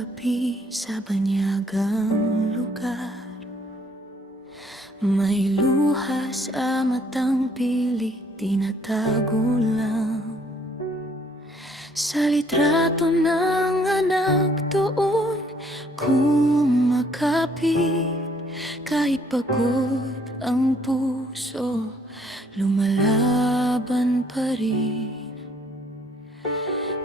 gabi sa banyagang lugar, may luha sa matang pilit tinatago lang. Sa litrato ng anak doon kumakapit, kahit pagod ang puso, lumalaban pa rin.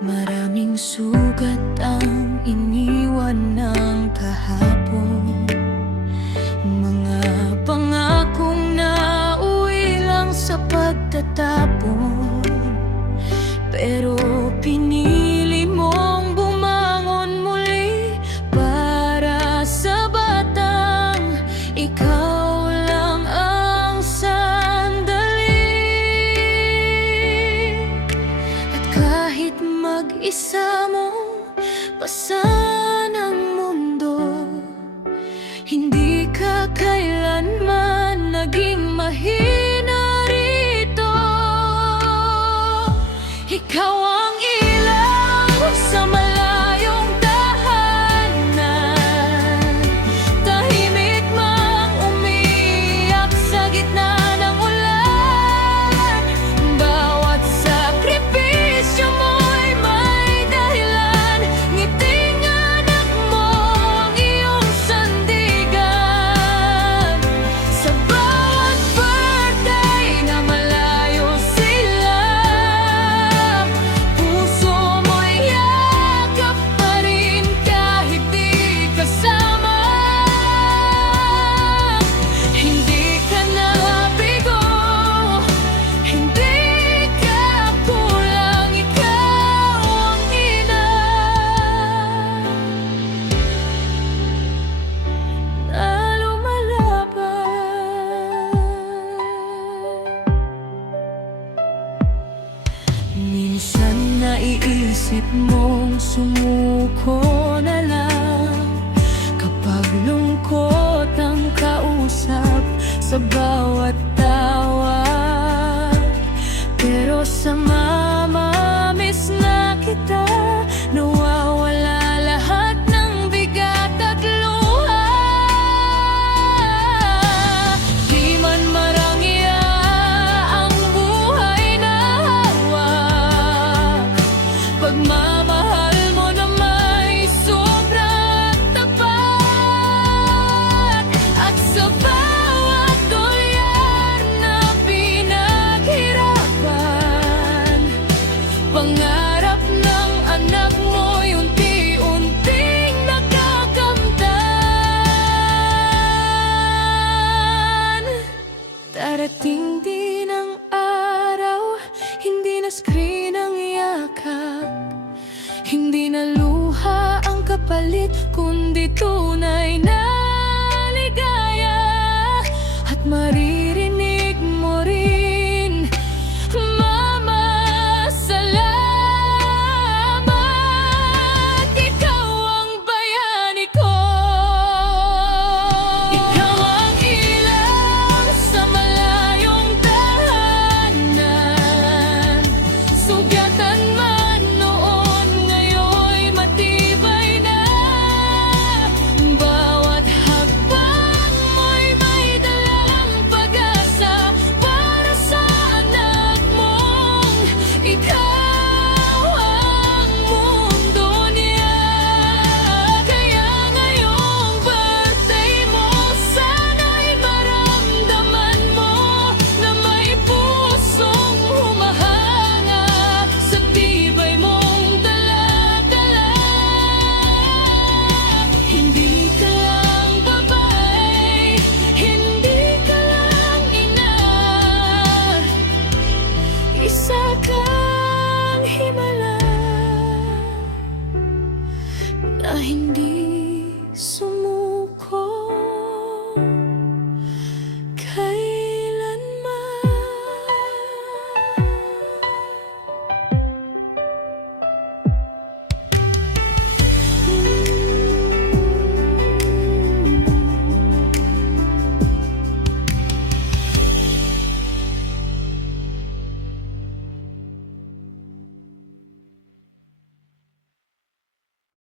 Maraming sugat ang iniwan ng kahapon, mga pangakong nauwi lang sa pagtatapon. Pero pinili mong bumangon muli para sa batang ikaw lang ang sandali. At kahit mag-isa mong pasan ang mundo, hindi ka kailanman naging mahina rito. Ikaw ang ilaw sa malayong tahanan, tahimik mang umiyak sa gitna ng ulan. Bawat sakripisyo mo'y may dahilan, ngiting anak mo ang iyong sandigan. Sa bawat birthday na malayo sila, puso mo'y yakap pa rin kahit di kasama. Hindi ka nabigo, hindi ka kulang, ikaw ang ina na lumalaban. Minsan naiisip mong sumuko na lang, kapag lungkot ang kausap sa bawat tawag. Pero sa mamamiss na kita, nawawala lahat ng bigat at luha. Di man marangya ang buhay na hawak, pagmamahal mo na may sobrang tapat. At sa bawat dolyar na pinaghirapan, pangarap ng anak mo'y unti-unting nakakamtan. Darating din ang araw, hindi na screen ang yakap, hindi na luha ang kapalit, kundi tunay na ligaya. At maririnig mo rin, Mama, salamat. Ikaw ang bayani ko, ikaw ang ilaw sa malayong tahanan. Sugatan man noon, ngayon'y matibay na. Bawat hakbang mo'y may dalang pag-asa para sa anak mong ikaw ang mundo niya. Kaya ngayong birthday mo, sana'y maramdaman mo na may pusong humahanga sa tibay mong dala-dala. Hindi ka lang babae, hindi ka lang ina, isa kang himala na hindi